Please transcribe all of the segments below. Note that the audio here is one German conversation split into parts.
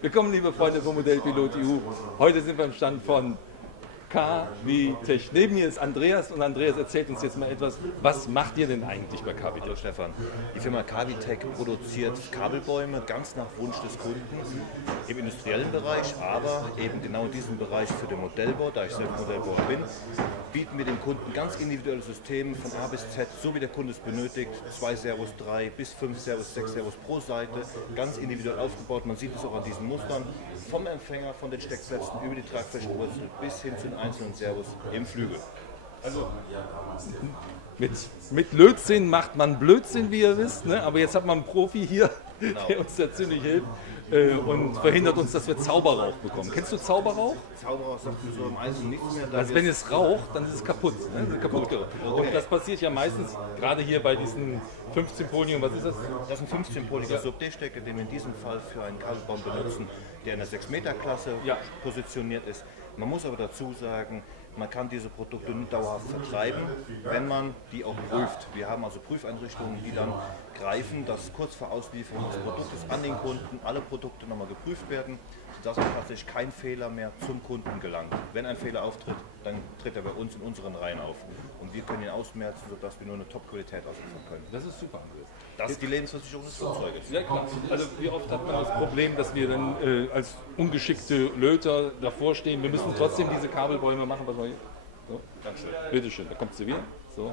Willkommen, liebe Freunde von Modellpilot EU. Heute sind wir am Stand von KW Tech. Neben mir ist Andreas und Andreas erzählt uns jetzt mal etwas. Was macht ihr denn eigentlich bei KW Tech? Hallo Stefan. Die Firma KW Tech produziert Kabelbäume ganz nach Wunsch des Kunden im industriellen Bereich, aber eben genau in diesem Bereich für den Modellbau, da ich selbst Modellbauer bin, bieten wir dem Kunden ganz individuelle Systeme von A bis Z, so wie der Kunde es benötigt. 2 Servos, 3 bis 5 Servos, 6 Servos pro Seite, ganz individuell aufgebaut. Man sieht es auch an diesen Mustern, vom Empfänger, von den Steckplätzen über die Tragflächenwurzel bis hin zu den einzelnen Servos im Flügel. Also mit Lötzinn macht man Blödsinn, wie ihr wisst, ne? Aber jetzt hat man einen Profi hier, Genau. der uns da ziemlich hilft und verhindert uns, dass wir Zauberrauch bekommen. Kennst du Zauberrauch? Zauberer sagt mir so im Einzelnen nichts mehr. Da Also wenn es raucht, dann ist es kaputt. Ne? Das ist kaputt. Okay. Und das passiert ja meistens, gerade hier bei diesen 15 Polien, was ist das? Das ist ein 15-poliger Sub-D-Stecker, den wir in diesem Fall für einen Kabelbaum benutzen, der in der 6-Meter-Klasse positioniert ist. Man muss aber dazu sagen, man kann diese Produkte nicht dauerhaft vertreiben, wenn man die auch prüft. Wir haben also Prüfeinrichtungen, die dann greifen, dass kurz vor Auslieferung des Produktes an den Kunden alle Produkte nochmal geprüft werden, sodass auch tatsächlich kein Fehler mehr zum Kunden gelangt. Wenn ein Fehler auftritt, dann tritt er bei uns in unseren Reihen auf. Und wir können ihn ausmerzen, sodass wir nur eine Top-Qualität ausliefern können. Das ist super, Andreas. Das ist die Lebensversicherung des Flugzeuges. Ja klar. Also wie oft hat man das Problem, dass wir dann als ungeschickte Löter davor stehen. Wir müssen trotzdem diese Kabelbäume machen. Was wir hier? So. Ganz schön. Bitteschön, da kommt sie wieder. So.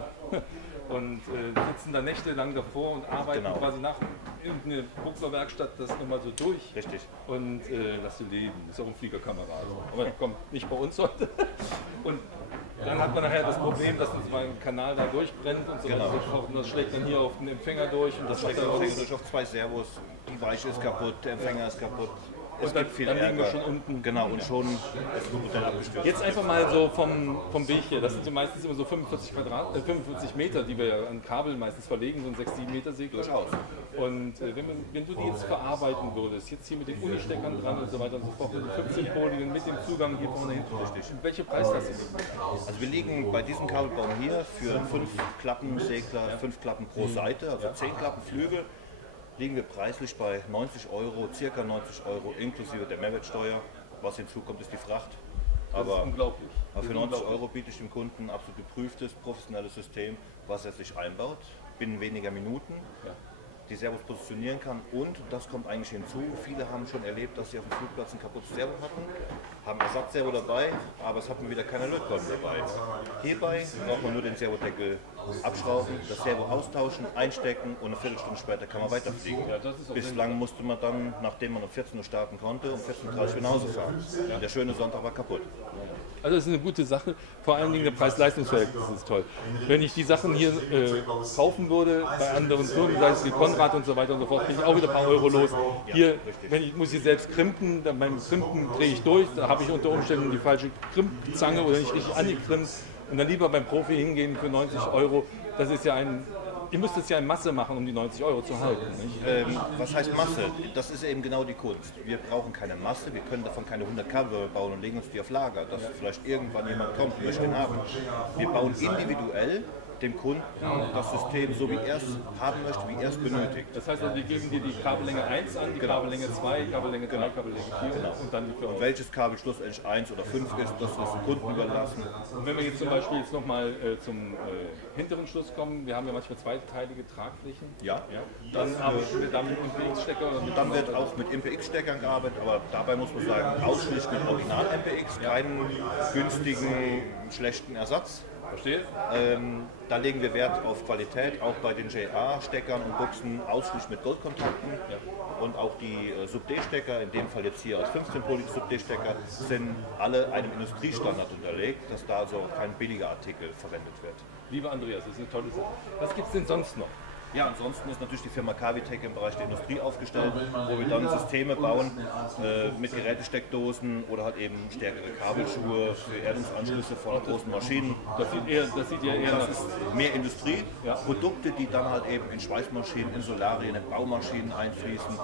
Und sitzen da nächtelang davor und arbeiten quasi nach irgendeine Buchlerwerkstatt das nochmal so durch. Richtig. Und lass sie leben. Ist auch ein Fliegerkamerad. Aber kommt nicht bei uns heute. Und dann hat man nachher das Problem, dass uns mal ein Kanal da durchbrennt und so weiter und so fort. Und das schlägt dann hier auf den Empfänger durch. Und das schlägt durch auf 2 Servos, die Weiche ist kaputt, der Empfänger ist kaputt. Es dann, gibt viel dann liegen Ärger. wir schon unten. Genau, und schon ist das Modell abgestürzt. Jetzt einfach mal so vom Weg hier. Das sind so meistens immer so 45 Meter, die wir ja an Kabel meistens verlegen, so ein 6-7 Meter Segel. Durchaus. Und wenn du die jetzt verarbeiten würdest, jetzt hier mit den Unisteckern dran und so weiter und so fort, mit den 15 Folien, mit dem Zugang hier vorne hin, welche Preisklasse liegt man? Also wir liegen bei diesem Kabelbaum hier für 5 Klappen Segler, 5 Klappen pro Seite, also 10 Klappen Flügel, liegen wir preislich bei 90 Euro, circa 90 Euro inklusive der Mehrwertsteuer. Was hinzukommt, ist die Fracht. Das ist unglaublich. Aber für 90 Euro biete ich dem Kunden ein absolut geprüftes, professionelles System, was er sich einbaut, binnen weniger Minuten. Die Servos positionieren kann und, das kommt eigentlich hinzu, viele haben schon erlebt, dass sie auf dem Flugplatz ein kaputtes Servo hatten, haben Ersatzservo dabei, aber es hat mir wieder keine Lötkolben dabei. Hierbei braucht man nur den Servodeckel abschrauben, das Servo austauschen, einstecken und eine Viertelstunde später kann man weiterfliegen. Ja, das ist auch Bislang musste man dann, nachdem man um 14 Uhr starten konnte, um 14.30 Uhr nach Hause fahren. Und der schöne Sonntag war kaputt. Also das ist eine gute Sache, vor allen Dingen der Preis-Leistungs-Verhältnis ist toll. Wenn ich die Sachen hier kaufen würde bei anderen Firmen, sei es wie Konrad und so weiter und so fort, bin ich auch wieder ein paar Euro los. Hier, muss ich selbst krimpen, dann beim Krimpen drehe ich durch, da habe ich unter Umständen die falsche Krimpzange oder nicht richtig angekrimpt und dann lieber beim Profi hingehen für 90 Euro. Das ist ja ihr müsst es ja in Masse machen, um die 90 Euro zu halten. Nicht? Was heißt Masse? Das ist eben genau die Kunst. Wir brauchen keine Masse, wir können davon keine 100 Kabel bauen und legen uns die auf Lager, dass vielleicht irgendwann jemand kommt und möchte den haben. Wir bauen individuell dem Kunden das System so, wie er es haben möchte, wie er es benötigt. Das heißt also, wir geben dir die Kabellänge 1 an, die Kabellänge 2, Kabellänge 3, Kabellänge 4 und dann die für Und welches Kabel schlussendlich 1 oder 5 ist, das ist dem Kunden überlassen. Und wenn wir jetzt zum Beispiel nochmal zum hinteren Schluss kommen, wir haben ja manchmal zweiteilige Tragflächen. Dann arbeiten wir dann mit MPX-Stecker oder mit. Dann wird auch mit MPX-Steckern gearbeitet, aber dabei muss man sagen, ausschließlich mit Original-MPX, keinen günstigen, schlechten Ersatz. Verstehe? Da legen wir Wert auf Qualität, auch bei den JA-Steckern und Buchsen ausschließlich mit Goldkontakten. Und auch die Sub-D-Stecker, in dem Fall jetzt hier als 15-polige Sub-D-Stecker, sind alle einem Industriestandard unterlegt, dass da also kein billiger Artikel verwendet wird. Lieber Andreas, das ist eine tolle Sache. Was gibt es denn sonst noch? Ja, ansonsten ist natürlich die Firma KW Tech im Bereich der Industrie aufgestellt, wo wir dann Systeme bauen mit Gerätesteckdosen oder halt eben stärkere Kabelschuhe für Erdungsanschlüsse von großen Maschinen. Das sieht ja eher Das ist mehr Industrie, Produkte, die dann halt eben in Schweißmaschinen, in Solarien, in Baumaschinen einfließen.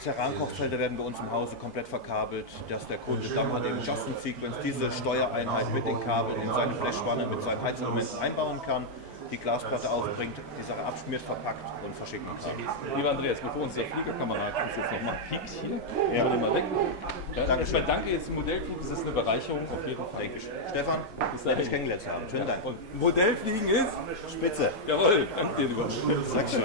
Cerankochfelder werden bei uns im Hause komplett verkabelt, dass der Kunde dann halt eben Just-in-Sequence diese Steuereinheit mit den Kabeln in seine Blechspanne mit seinen Heizelementen einbauen kann. die Glasplatte aufbringt, die Sache abschmiert, verpackt und verschicken kann. Lieber Andreas, bevor unser Fliegerkamerad uns jetzt nochmal piekt hier, ja. Mal weg. Ja, ich danke jetzt Modellfliegen, das ist eine Bereicherung auf jeden Fall. Denke ich. Stefan, bis dahin dich kennengelernt zu haben. Schönen Dank. Und Modellfliegen ist? Spitze. Jawohl, danke dir lieber. Dankeschön.